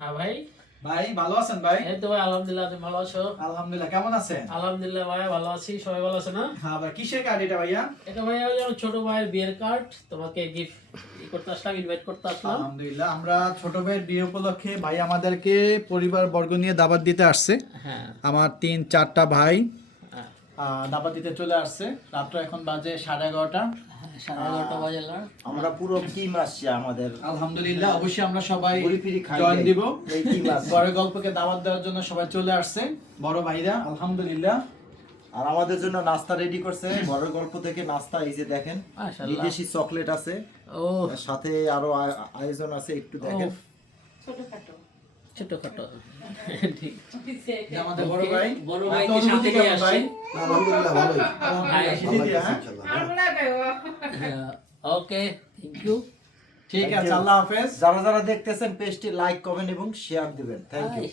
হ্যাঁ ভাই, ভাই ভালো আছেন ভাই? এই তো ভাই আলহামদুলিল্লাহ, তুমি ভালো আছো? আলহামদুলিল্লাহ, কেমন আছেন? আলহামদুলিল্লাহ ভাই ভালো আছি, সবাই ভালো আছে না? হ্যাঁ ভাই, কিসের কার্ড এটা ভাইয়া? এটা ভাই ওই আমার ছোট ভাইয়ের বিয়ের কার্ড, তোমাকে গিফট করতে আসলাম, ইনভাইট করতে আসলাম। আলহামদুলিল্লাহ, আমরা ছোট ভাইয়ের বিয়ে উপলক্ষে ভাই আমাদেরকে পরিবার বর্গ নিয়ে দাওয়াত দিতে আসছে। হ্যাঁ আমার 3-4টা ভাই হ্যাঁ, দাওয়াত দিতে চলে আসছে। রাত্র এখন বাজে 11:30। 11:30 বাজে না? আমরা পুরো টিম আসছি আমাদের আলহামদুলিল্লাহ, অবশ্যই আমরা সবাই ঘুরি ফিরি খাই জয়েন যাই। দিব। এই টিম আছে। বড় গল্পকে দাওয়াত দেওয়ার জন্য সবাই চলে আসছে, বড় ভাইরা। আলহামদুলিল্লাহ, আর আমাদের জন্য নাস্তা রেডি করছে বড় গল্প থেকে নাস্তা, এই যে দেখেন মাশাআল্লাহ। বিদেশি চকলেট আছে, ও আর সাথে আরো আয়োজন আছে, একটু দেখেন। ছোটখাটো ঠিক। যে আমাদের বড় Okay, ভাই, বড় ভাইকে আপনার সাথে অনুভূতি নিয়ে কেমন ভাই? আসছি। আলহামদুলিল্লাহ ভালোই ভাই, হ্যাঁ? Okay, thank you. ঠিক Thank আছে, you. আল্লাহ হাফেজ। যারা যারা দেখতেছেন পেজটি লাইক কমেন্ট এবং শেয়ার দিবেন। Thank you.